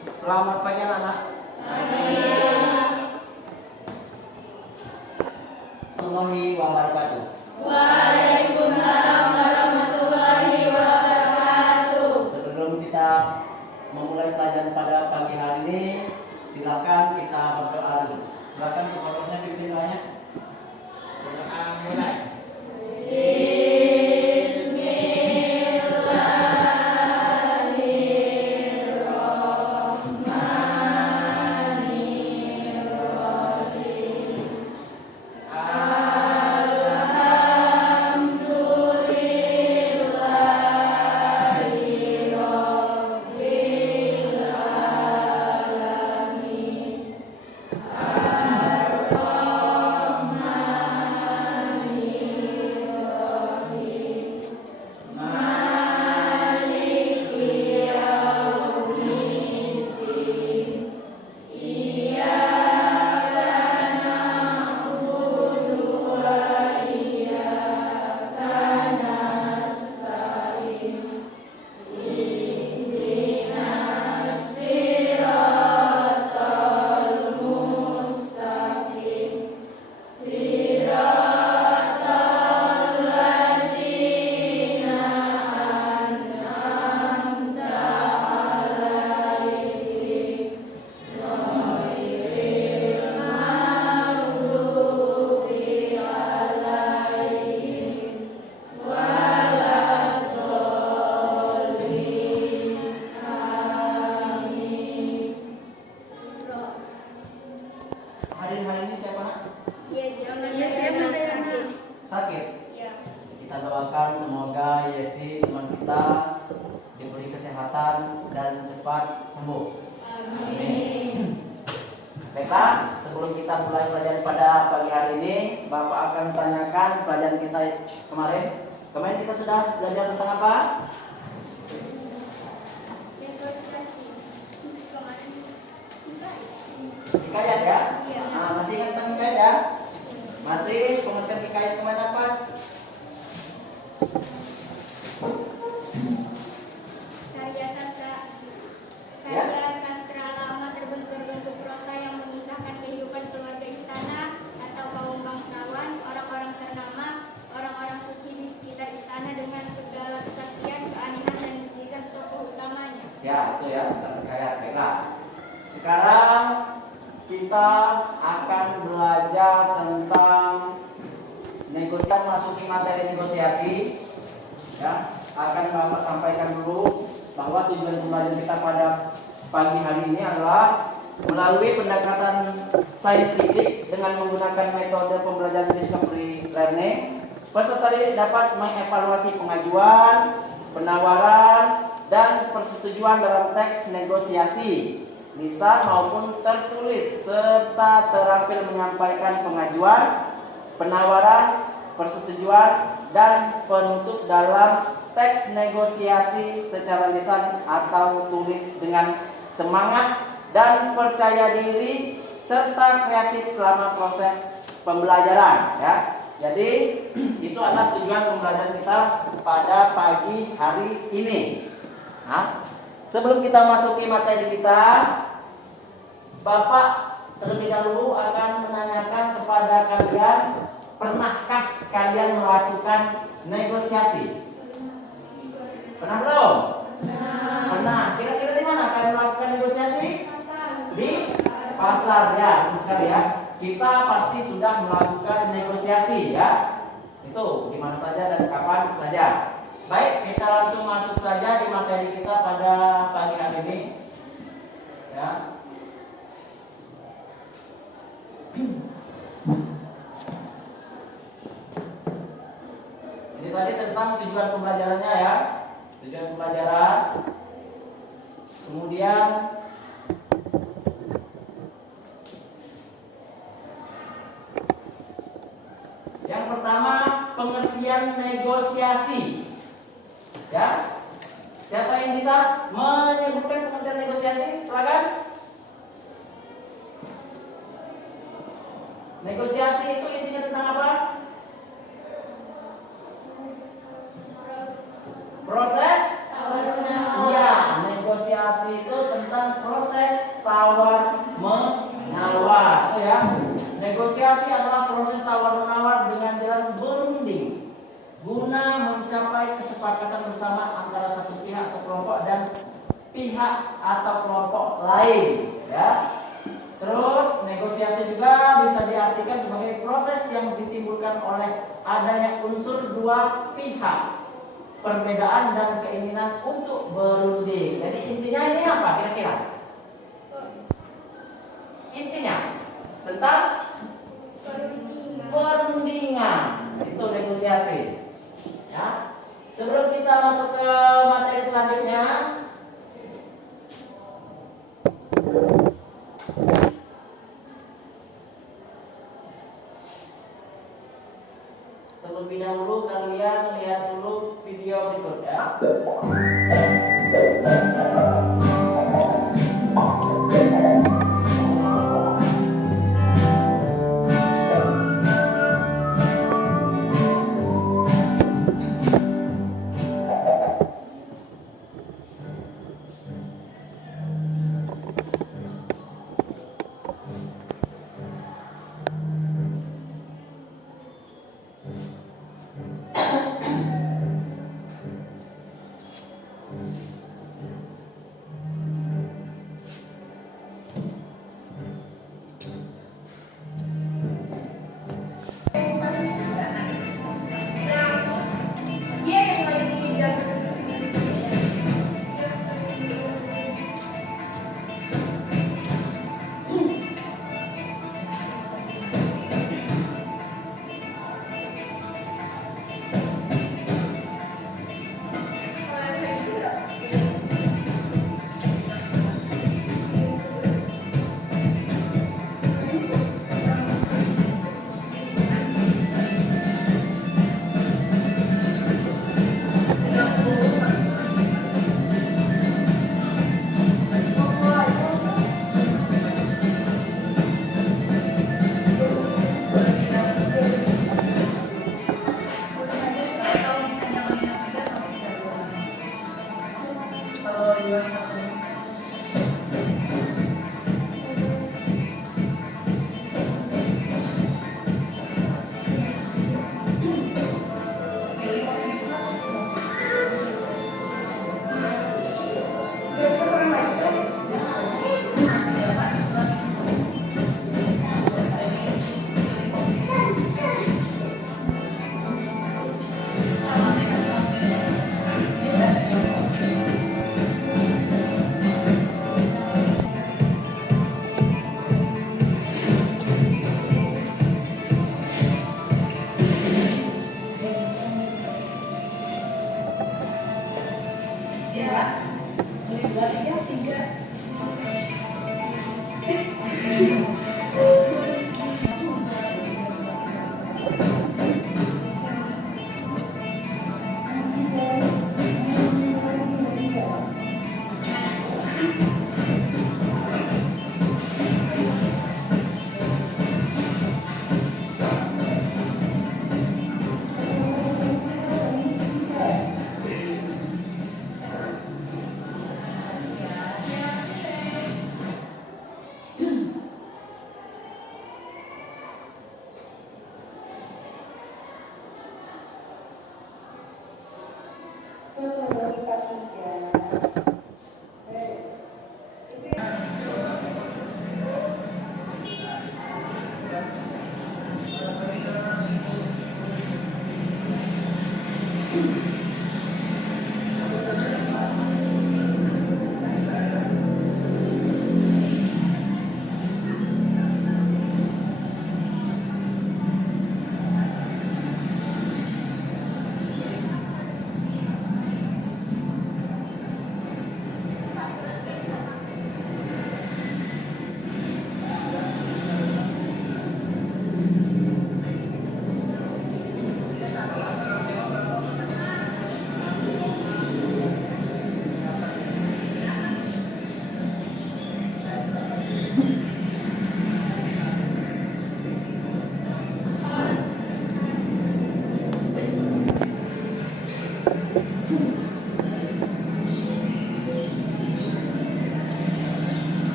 Selamat pagi anak. Warahmatullahi wabarakatuh. Waalaikumsalam warahmatullahi wabarakatuh. Sebelum kita memulai pelajaran pada pagi hari ini, silakan kita berdoa dulu. Silakan kepada pimpin doanya. Doa mulai. Hadirin hari ini siapa nak? Sakit? Ya. Kita doakan semoga Yesi teman kita diberi kesehatan dan cepat sembuh. Amin. Baiklah, sebelum kita mulai pelajaran pada pagi hari ini, Bapak akan tanyakan pelajaran kita kemarin. Kemarin kita sudah belajar tentang apa? Hikayat ya? Iya. Nah, masih ingat tentang hikayat ya? Masih pengertian hikayat kemana apa? Karya sastra lama berbentuk prosa yang mengisahkan kehidupan keluarga istana atau kaum bangsawan, orang-orang ternama, orang-orang suci di sekitar istana dengan segala kesaktian, keanehan dan mukjizat tokoh utamanya. Ya, itu ya, tentang hikayat. Baiklah. Sekarang kita akan belajar tentang negosiasi, masuki materi negosiasi. Ya, akan Bapak sampaikan dulu bahwa tujuan pembelajaran kita pada pagi hari ini adalah melalui pendekatan saintifik dengan menggunakan metode pembelajaran discovery learning, peserta didik dapat mengevaluasi pengajuan, penawaran, dan persetujuan dalam teks negosiasi, lisan maupun tertulis, serta terampil menyampaikan pengajuan, penawaran, persetujuan, dan penutup dalam teks negosiasi secara lisan atau tulis dengan semangat dan percaya diri serta kreatif selama proses pembelajaran ya. Jadi itu adalah tujuan pembelajaran kita pada pagi hari ini. Nah, sebelum kita masuki materi kita, Bapak terlebih dahulu akan menanyakan kepada kalian, pernahkah kalian melakukan negosiasi? Pernah belum? Pernah. Kira-kira di mana kalian melakukan negosiasi? Di pasar ya, betul sekali ya. Kita pasti sudah melakukan negosiasi ya. Itu di mana saja dan kapan saja. Baik, kita langsung masuk saja di materi kita pada pagi hari ini. Ya. Ini tadi tentang tujuan pembelajarannya ya. Tujuan pembelajaran. Kemudian yang pertama, pengertian negosiasi. Ya. Siapa yang bisa menyebutkan pengertian negosiasi? Silakan. Negosiasi itu intinya tentang apa? Proses tawar menawar. Iya, negosiasi itu tentang proses tawar menawar. Itu ya. Negosiasi adalah proses tawar menawar dengan jalan berunding guna mencapai kesepakatan bersama antara satu pihak atau kelompok dan pihak atau kelompok lain, ya. Terus negosiasi juga bisa diartikan sebagai proses yang ditimbulkan oleh adanya unsur dua pihak, perbedaan dan keinginan untuk berunding. Jadi intinya ini apa kira-kira? Intinya tentang perundingan. Itu negosiasi. Ya. Sebelum kita masuk ke materi selanjutnya, terlebih dahulu kalian lihat dulu video berikut ya.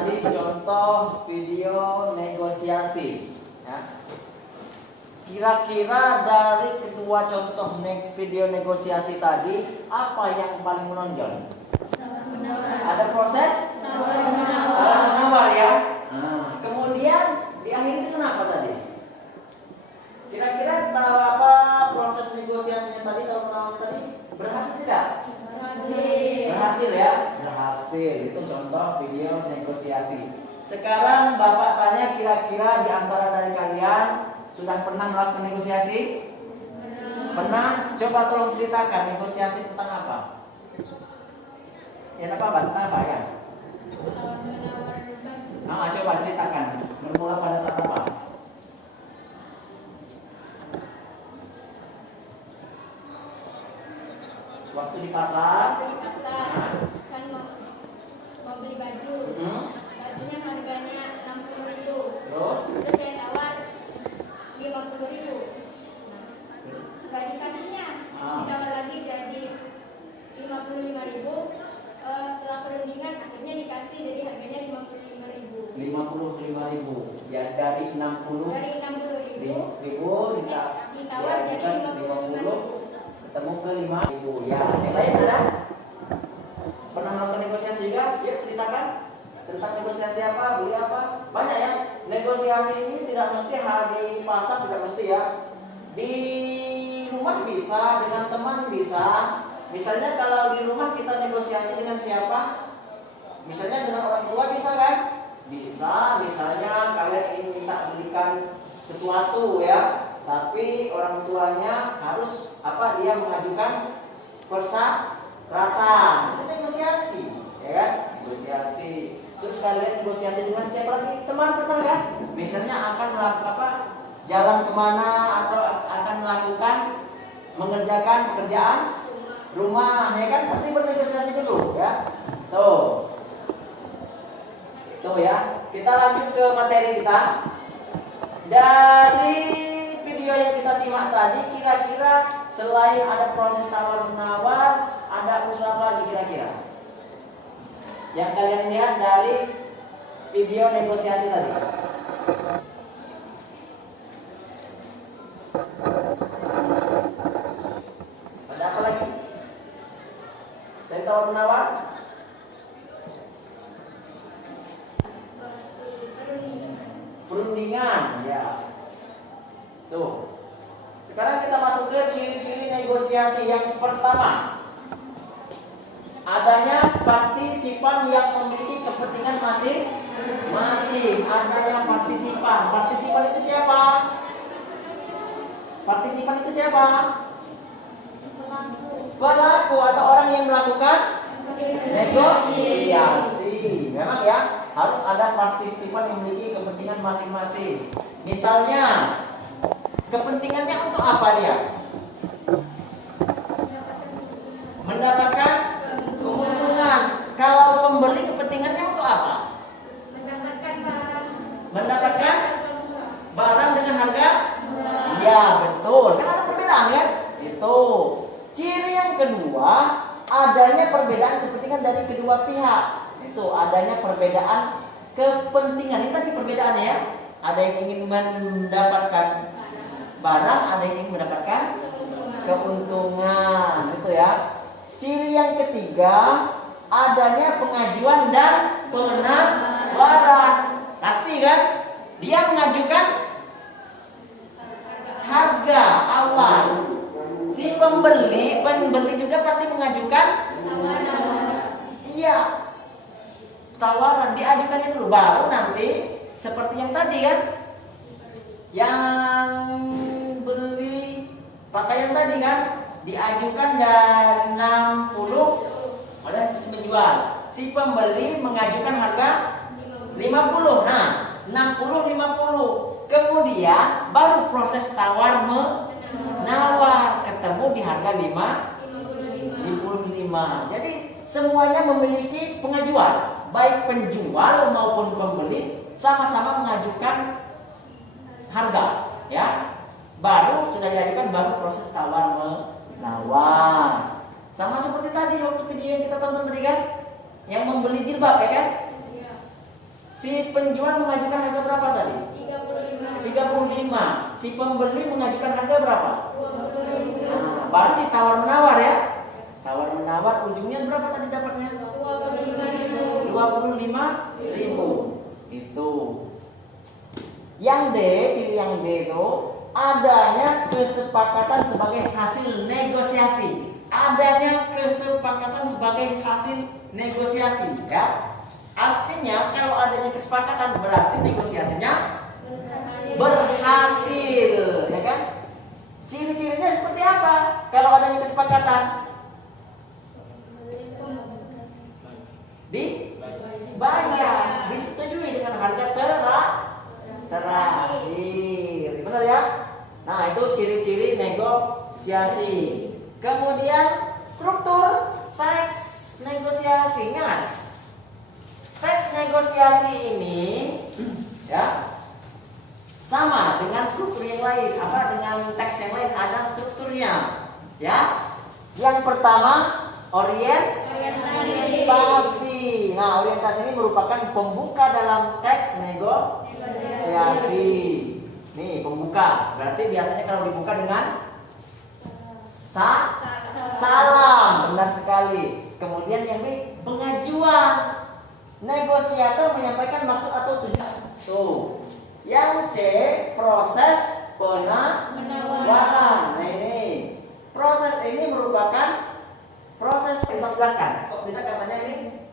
tadi contoh video negosiasi. Ya. Kira-kira dari kedua contoh video negosiasi tadi, apa yang paling menonjol? Ada proses tawar-menawar ya. Nah, kemudian diakhiri kenapa tadi? Kira-kira tahu apa proses negosiasinya tadi, tawar-menawar tadi? Berhasil tidak? Berhasil ya? Berhasil. Itu contoh video negosiasi. Sekarang Bapak tanya, kira-kira di antara dari kalian sudah pernah melakukan negosiasi? Pernah? Coba tolong ceritakan negosiasi tentang apa? Ya apa? Tentang apa ya? Coba ceritakan. Bermula pada saat apa? Waktu di pasar. Kan mau beli baju. Bajunya harganya 60.000. Terus saya tawar 50.000. Nggak dikasihnya. Ditawar lagi jadi 55.000. Setelah perundingan akhirnya dikasih, jadi harganya 55.000. 55.000. Ya dari 60. Dari 60.000 ditawar jadi 55.000. Ketemu ke 5.000. Ya, yang lain ada? Pernah melakukan negosiasi juga? Ya, ceritakan tentang negosiasi apa, beli apa? Banyak ya. Negosiasi ini tidak mesti di pasar, tidak mesti ya. Di rumah bisa, dengan teman bisa. Misalnya kalau di rumah kita negosiasi dengan siapa? Misalnya dengan orang tua bisa kan? Bisa. Misalnya kalian ingin minta belikan sesuatu ya, tapi orang tuanya harus dia mengajukan persyaratan. Itu negosiasi, ya kan? Negosiasi. Terus kalian negosiasi dengan siapa lagi? Teman kan? Misalnya akan melakukan jalan kemana atau akan melakukan mengerjakan pekerjaan rumah, ya kan? Pasti bernegosiasi dulu, ya. Tuh ya. Kita lanjut ke materi kita. Dari video yang kita simak tadi, kira-kira selain ada proses tawar-menawar, ada usaha apa lagi kira-kira? Yang kalian lihat dari video negosiasi tadi. Ada apa lagi? Selain tawar-menawar? Perundingan, ya. Tuh. Sekarang kita masuk ke ciri-ciri negosiasi. Yang pertama, adanya partisipan yang memiliki kepentingan masing-masing. Adanya partisipan. Partisipan itu siapa? Partisipan itu siapa? Pelaku atau orang yang melakukan negosiasi. Memang ya, harus ada partisipan yang memiliki kepentingan masing-masing. Misalnya, kepentingannya untuk apa dia? Mendapatkan keuntungan. Kalau pembeli kepentingannya untuk apa? Mendapatkan barang dengan harga? Iya, betul. Kan ada perbedaan ya? Itu. Ciri yang kedua, adanya perbedaan kepentingan dari kedua pihak. Itu adanya perbedaan kepentingan. Ini tadi perbedaannya ya. Ada yang ingin mendapatkan barang, ada yang ingin mendapatkan keuntungan, gitu ya. Ciri yang ketiga, adanya pengajuan dan penawaran. Pasti kan? Dia mengajukan harga awal. Si pembeli juga pasti mengajukan iya, tawaran. Diajukannya dulu, baru nanti seperti yang tadi kan, yang beli pakaian tadi kan, diajukan dari 60 oleh si penjual. Si pembeli mengajukan harga 50. Nah, 60-50. Kemudian baru proses tawar menawar, ketemu di harga 55. Jadi semuanya memiliki pengajuan, baik penjual maupun pembeli sama-sama mengajukan harga, ya. Baru sudah diajukan, baru proses tawar menawar. Sama seperti tadi waktu video yang kita tonton tadi kan, yang membeli jilbab ya kan? Si penjual mengajukan harga berapa tadi? 35. Si pembeli mengajukan harga berapa? 20.000. Nah, baru ditawar menawar ya. Tawar menawar ujungnya berapa tadi dapatnya? 25.000. Itu. Yang D, ciri yang D itu adanya kesepakatan sebagai hasil negosiasi. Adanya kesepakatan sebagai hasil negosiasi, ya. Artinya kalau adanya kesepakatan berarti negosiasinya berhasil, ya kan? Ciri-cirinya seperti apa? Kalau adanya kesepakatan dibayar, disetujui dengan harga terakhir. Benar ya? Nah, itu ciri-ciri negosiasi. Kemudian struktur teks negosiasinya. Teks negosiasi ini ya sama dengan struktur yang lain, dengan teks yang lain ada strukturnya, ya. Yang pertama orientasi. Nah, orientasi ini merupakan pembuka dalam teks negosiasi. Nih, pembuka. Berarti biasanya kalau dibuka dengan salam, benar sekali. Kemudian yang B, pengajuan. Negosiator menyampaikan maksud atau tujuan. Tuh. Yang C, proses penawaran. Nah, ini proses ini merupakan proses bisa jelaskan. Kok bisa katanya ini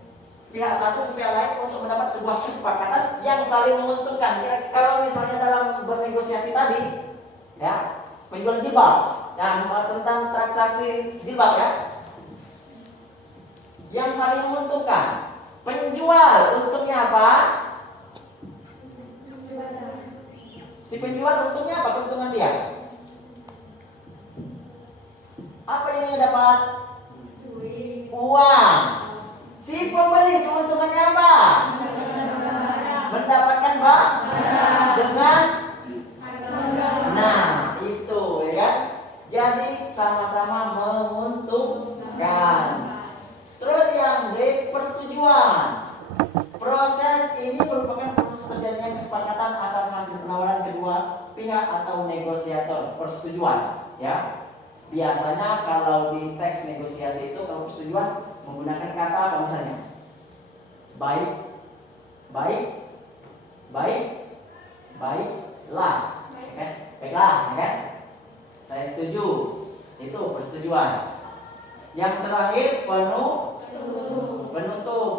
pihak satu ke pihak lain untuk mendapat sebuah kesepakatan yang saling menguntungkan. Kalau misalnya dalam bernegosiasi tadi, ya, penjual jilbab, nah, tentang transaksi jilbab ya, yang saling menguntungkan. Penjual untungnya apa? Si penjual untungnya apa? Keuntungan dia? Apa yang dia dapat? Uang. Si pembeli keuntungannya apa? Mendapatkan barang dengan nah, itu ya kan? Jadi sama-sama menguntungkan. Terus yang D, persetujuan. Proses ini merupakan proses terjadinya kesepakatan atas hasil penawaran kedua pihak atau negosiator. Persetujuan, ya. Biasanya kalau di teks negosiasi itu kalau persetujuan menggunakan kata apa misalnya? Baik, baiklah, kan? Baiklah, kan? Saya setuju. Itu persetujuan. Yang terakhir penutup.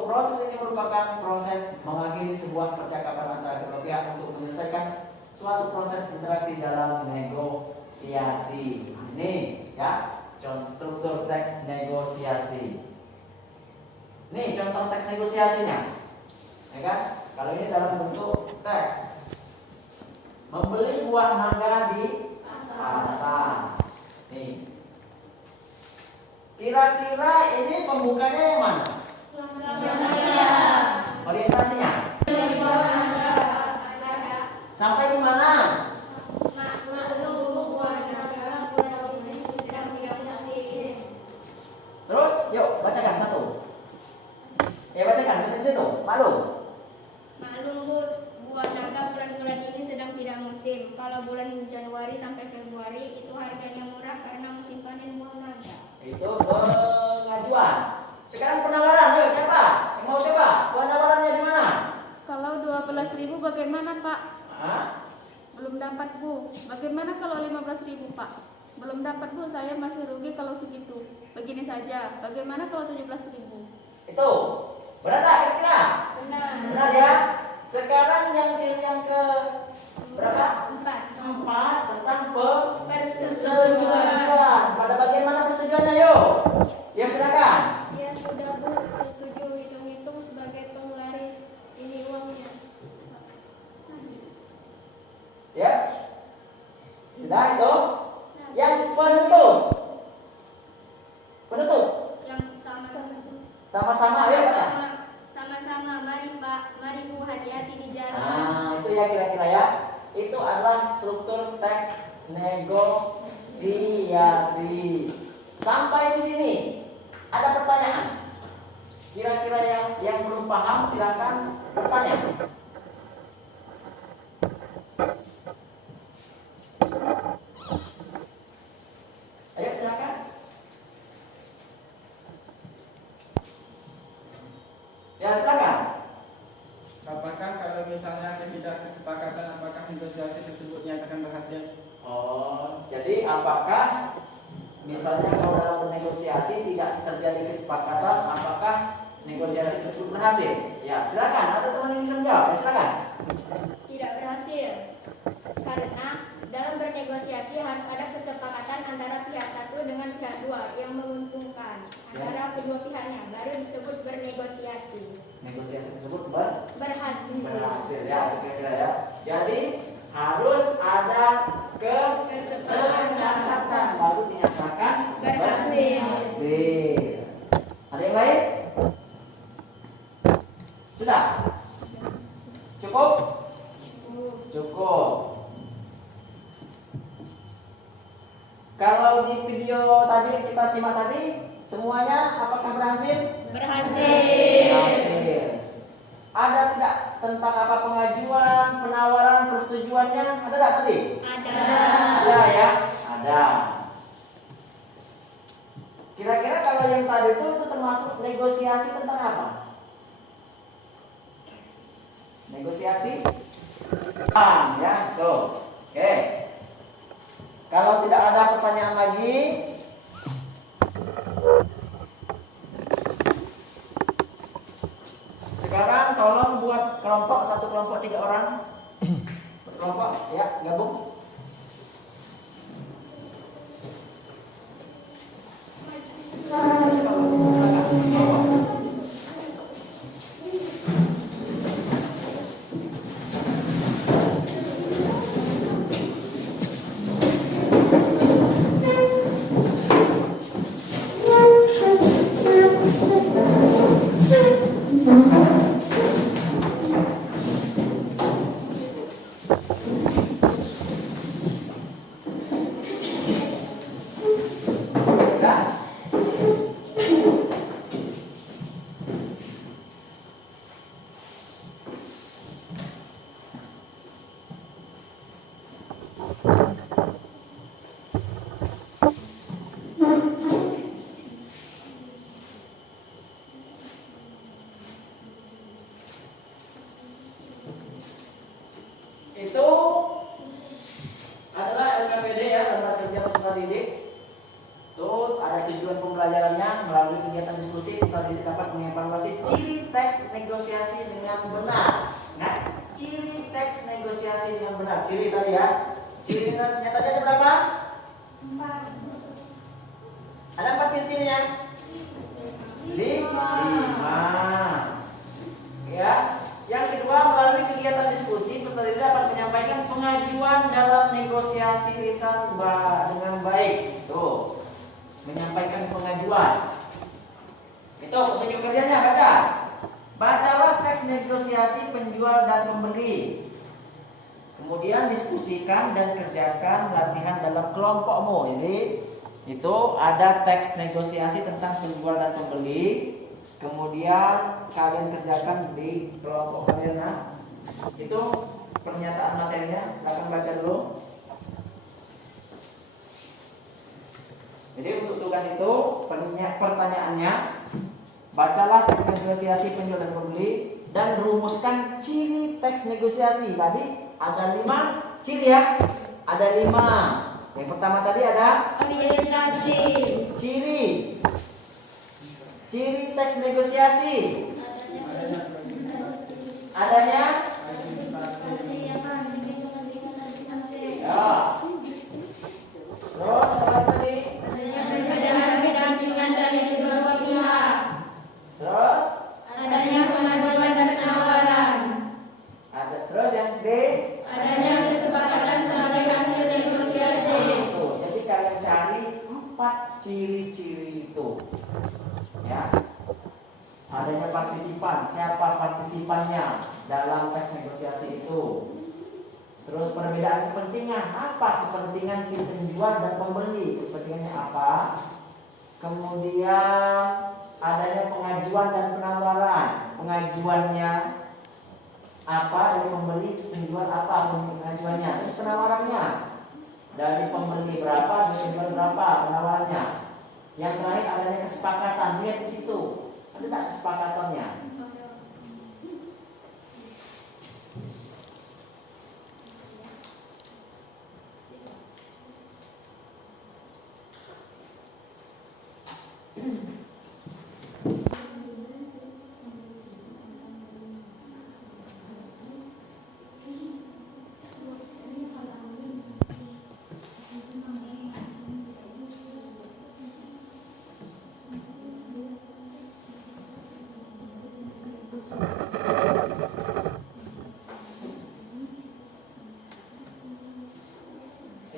Proses ini merupakan proses mengakhiri sebuah percakapan antara kedua pihak untuk menyelesaikan suatu proses interaksi dalam negosiasi. Ini ya contoh teks negosiasi. Ini contoh teks negosiasinya, ya kan? Kalau ini dalam bentuk teks. Membeli buah mangga di pasar. Nih. Kira-kira ini pembukanya yang mana? Orientasinya? Sampai di mana? Terus, yuk bacakan satu. Ya bacakan sampai situ. Maklum. Maklum Bos, buah naga bulan-bulan ini sedang tidak musim. Kalau bulan Januari sampai Februari itu harganya murah karena musim panen buah naga. Itu pengajuan. Sekarang penawaran, yuk siapa? Yang mau coba? Penawarannya di mana? Kalau 12.000 bagaimana Pak? Hah? Belum dapat Bu. Bagaimana kalau 15.000 Pak? Belum dapat Bu, saya masih rugi kalau segitu. Begini saja, bagaimana kalau 17.000? Itu benar tak kira-kira? benar. Benar ya. Sekarang yang ciri yang ke berapa? 4 tentang persetujuan. Pada bagian mana persetujuannya yuk? Ya silakan. Ya sudah Bu, setuju. Hitung-hitung sebagai penglaris. Ini uangnya. Ya. Sudah itu. Yang penutup. Yang sama-sama. Sama-sama ya Pak. Sama-sama. Mari Pak, mari Bu, hati-hati di jalan. Nah, itu ya kira-kira ya. Itu adalah struktur teks negosiasi. Sampai di sini ada pertanyaan? Kira-kira yang belum paham silakan bertanya. Ayo silakan. Ya silakan. Apakah kalau misalnya ketidakkesepakatan, apakah negosiasi tersebut nyatakan berhasil? Oh, jadi apakah misalnya kalau dalam bernegosiasi tidak terjadi kesepakatan, apakah negosiasi tersebut berhasil? Ya, silakan. Ada teman yang bisa menjawab? Ya, silakan. Tidak berhasil. Karena dalam bernegosiasi harus ada kesepakatan antara pihak satu dengan pihak dua yang menguntungkan antara kedua pihaknya, baru disebut bernegosiasi. Negosiasi tersebut Berhasil. berhasil ya, kira-kira ya. Jadi harus ada kesepakatan baru dinyatakan Berhasil. berhasil. Ada yang lain? Sudah? Cukup? Cukup. Kalau di video tadi yang kita simak tadi, semuanya apakah berhasil? Berhasil. Berhasil. Ada tidak tentang apa pengajuan, penawaran, persetujuannya? Ada tidak tadi? Ada. Ada ya? Ada. Kira-kira kalau yang tadi itu termasuk negosiasi tentang apa? Negosiasi? Ya, tuh. Oke. Kalau tidak ada pertanyaan lagi, sekarang tolong buat kelompok, satu kelompok 3 orang. Kelompok ya, gabung. Itu adalah LKPD ya, lembaga kerja peserta didik. Itu ada tujuan pembelajarannya melalui kegiatan diskusi peserta didik dapat mengevaluasi ciri teks negosiasi dengan benar. Nah, ciri teks negosiasi dengan benar. Ciri tadi ya. Cirinya tadi ada berapa? 4. Ada 4 ciri-cirinya? 5. Ya. Yang kedua, melalui kegiatan diskusi peserta didik dapat menyampaikan pengajuan dalam negosiasi lisan dengan baik. Tuh, menyampaikan pengajuan. Itu petunjuk kerjanya, baca. Bacalah teks negosiasi penjual dan pembeli. Kemudian diskusikan dan kerjakan latihan dalam kelompokmu. Jadi itu ada teks negosiasi tentang penjual dan pembeli. Kemudian kalian kerjakan di kelompok kalian. Nah, itu pernyataan materinya. Silakan baca dulu. Jadi untuk tugas itu pertanyaannya, bacalah teks negosiasi penjual dan pembeli dan rumuskan ciri teks negosiasi. Tadi ada 5 ciri ya. Ada 5. Yang pertama tadi ada Orientasi. ciri teks negosiasi. Adanya ya. Terus apa tadi? Perbedaan pendampingan dari kedua pihak. Terus Adanya pengajuan dan penawaran. ada terus yang D. Adanya kesepakatan sebagai hasil negosiasi. Tuh, jadi kalian cari 4 ciri-ciri itu. Ya. Adanya partisipan, siapa partisipannya dalam teks negosiasi itu. Terus perbedaan kepentingan, apa kepentingan si penjual dan pembeli, kepentingannya apa. Kemudian adanya pengajuan dan penawaran. Pengajuannya apa dari pembeli, penjual apa pengajuannya, terus penawarannya dari pembeli berapa, dari penjual berapa penawarannya. Yang terakhir adanya kesepakatan. Lihat di situ ada tak kesepakatannya.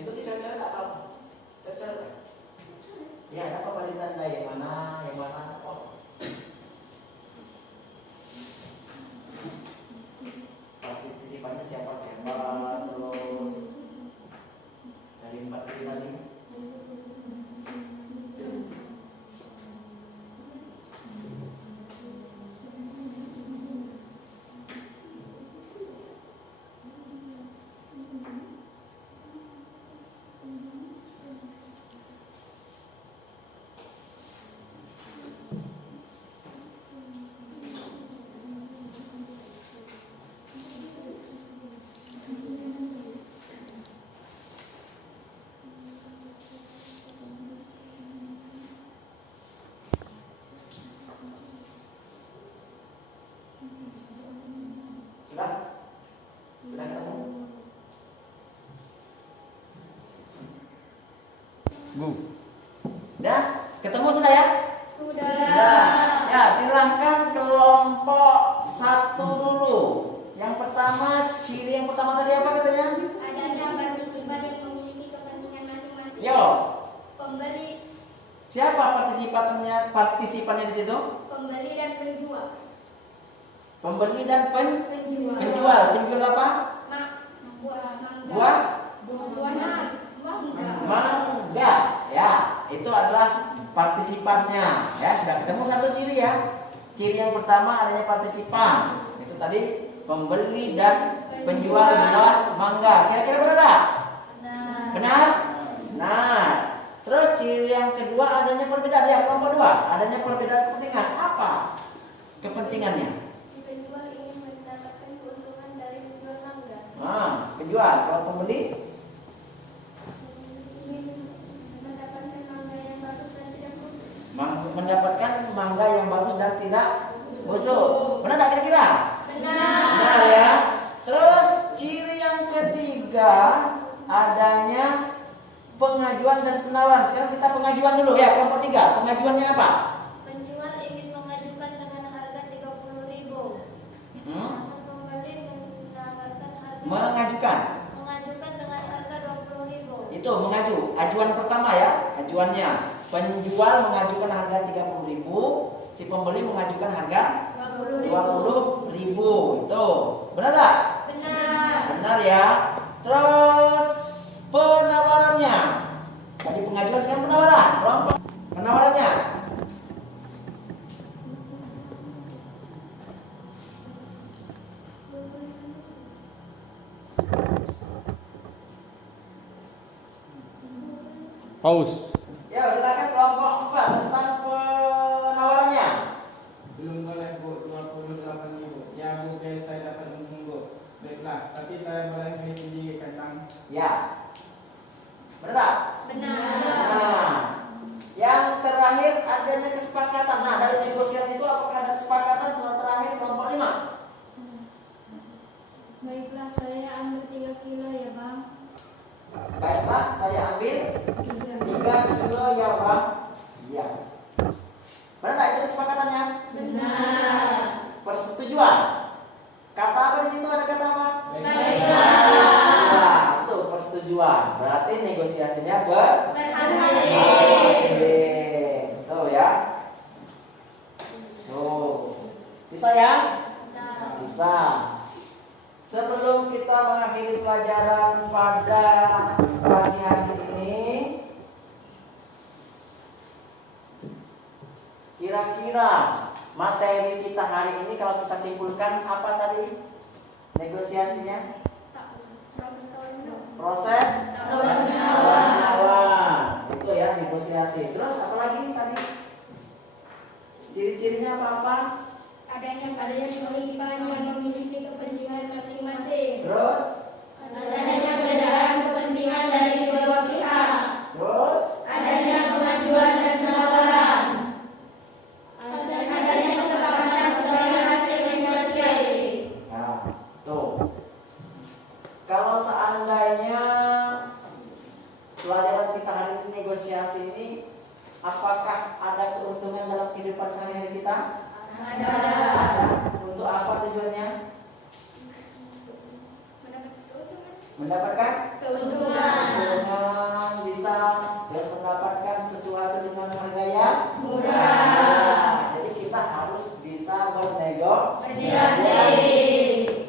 Itu dicocok tak apa? Cocok. Ya, ada apa ditanda yang mana oh. Partisipannya siapa terus dari 4 ciri tadi. Sudah? Sudah ketemu? Bu. Sudah? Ketemu sudah ya? Sudah. Sudah. Ya, silahkan kelompok 1 dulu. Yang pertama, ciri yang pertama tadi apa katanya? Adanya partisipan yang memiliki kepentingan masing-masing. Yo. Pembeli, Siapa partisipannya di situ? pembeli dan penjual. Pembeli dan Penjual. penjual. Penjual apa? Buah mangga. Buah Buah mangga. mangga. Ya, itu adalah partisipannya. Ya, sudah ketemu 1 ciri ya. Ciri yang pertama adanya partisipan. Itu tadi pembeli dan penjual buah mangga. Kira-kira benar tak? Benar? Benar. Terus ciri yang kedua adanya perbedaan ya, kelompok 2. Adanya perbedaan kepentingan. Apa kepentingannya? Si penjual ingin mendapatkan keuntungan dari menjual mangga. Nah, penjual. Kalau pembeli Ingin mendapatkan mangga yang bagus dan tidak busuk. mendapatkan mangga yang bagus dan tidak busuk. Benar tak kira-kira? Benar. Benar ya. Terus ciri yang ketiga adanya pengajuan dan penawaran. Sekarang kita pengajuan dulu ya, kelompok 3. Pengajuannya apa? Penjual ingin mengajukan dengan harga 30.000. Namun pembeli menawarkan harga Mengajukan. dengan harga 20.000. Itu mengaju. Ajuan pertama ya, ajuannya. Penjual mengajukan harga 30.000, si pembeli mengajukan harga 20.000. Itu. Benar tak? Benar. Benar ya. Terus penawarannya. Tadi pengajuan, sekarang penawaran. Kelompok penawarannya. Paus. Ya, silakan kelompok 4 tentang penawarannya. Belum boleh Bu, 28.000. Ya Bu, biar saya dapat untung Bu. Baiklah, tapi saya boleh beli sendiri kentang. Ya. Benar tak? Benar. Nah, yang terakhir adanya kesepakatan. Nah, dari negosiasi itu apakah ada kesepakatan? Setelah terakhir kelompok 5. Baiklah, saya ambil 3 kilo ya Bang. Baiklah, saya ambil 3 kilo ya Bang. Iya. Benar tak itu kesepakatannya? Benar. Persetujuan. Kata apa di situ? Ada kata apa? Baiklah. Nah, itu persetujuan. Berarti negosiasinya Berhasil. Tuh ya. Tuh. Bisa ya? Bisa. Sebelum kita mengakhiri pelajaran pada pagi hari ini, kira-kira kira-kira materi kita hari ini kalau kita simpulkan apa tadi negosiasinya? Proses tawar-menawar. Itu ya negosiasi. Terus apa lagi tadi? Ciri-cirinya apa-apa? Adanya keselipaan yang memiliki kepentingan masing-masing. Terus? Adanya perbedaan kepentingan dari kedua pihak. Terus? Adanya pengajuan dan penawaran. Adanya kesepakatan sebagai hasil negosiasi. Nah, tuh. Kalau seandainya pelajaran kita hari ini negosiasi ini, apakah ada keuntungan dalam kehidupan sehari-hari kita? Ada. Untuk apa tujuannya? Mendapatkan Keuntungan. keuntungan, bisa dan mendapatkan sesuatu dengan harga yang Murah. Jadi kita harus bisa bernegosiasi.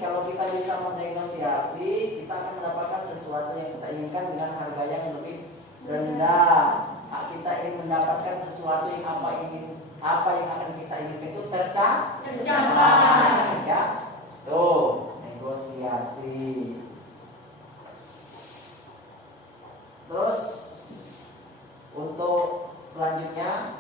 Kalau kita bisa bernegosiasi, kita akan mendapatkan sesuatu yang kita inginkan dengan harga yang lebih rendah. Kita ingin mendapatkan sesuatu yang apa yang akan kita inginkan itu tercapai. Ya, tuh negosiasi. Terus untuk selanjutnya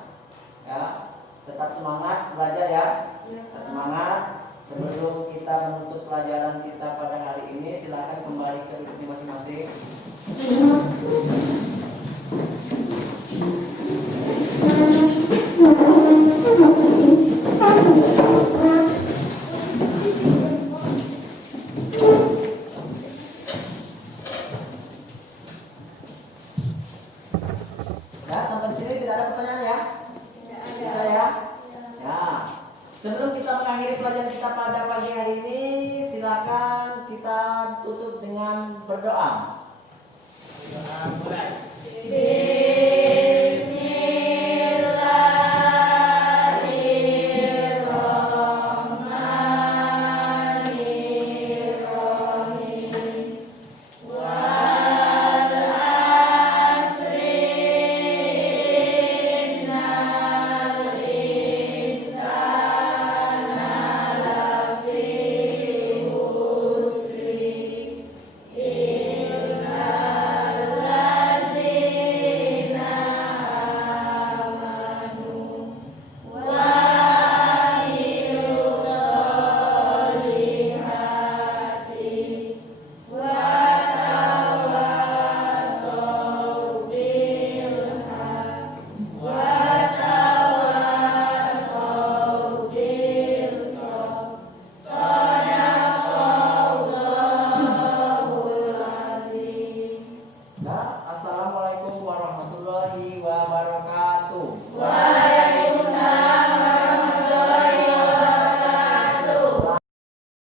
ya tetap semangat belajar ya, tetap semangat. Sebelum kita menutup pelajaran kita pada hari ini, silakan kembali ke duduknya masing-masing. Ya, sampai di sini tidak ada pertanyaan ya? Bisa ya? Ya. Sebelum kita mengakhiri pelajaran kita pada pagi hari ini, silakan kita tutup dengan berdoa. Mulai.